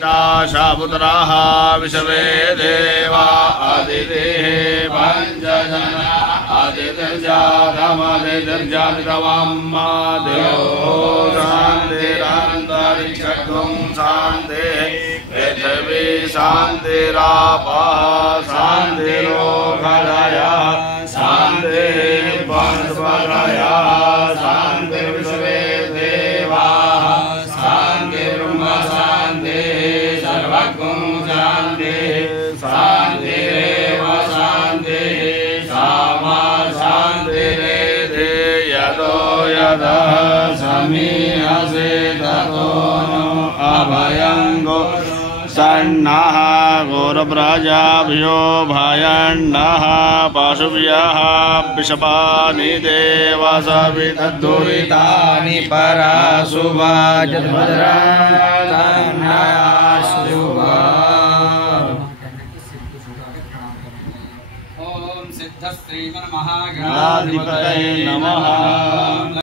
शापुत्राः विषवे देवा आदिदेः पञ्चजना आदिर्जातमदिर्जातितवाम्मा देवो शान्तिरन्तरिक्षं शान्तिः पृथिवी शान्तिरापः शान्तिरोगलयः शान्तिः वनस्पतयः शान्तिर्विश्वे देवाः शान्तिर्ब्रह्म शान्तिः सर्वगुं शान्तिः शान्तिरेव शान्तिः सामा शान्तिरेधि यतो यतः समीहसे ततो नो अभयं सन्नः गुरुप्रजाभ्यो भयन्नः पशुभ्यः विषपानि देवसवितद्दुरितानि पराशुभाजद्भद्राशुभा। ओम सिद्धश्रीमन्महागणाधिपतये नमः।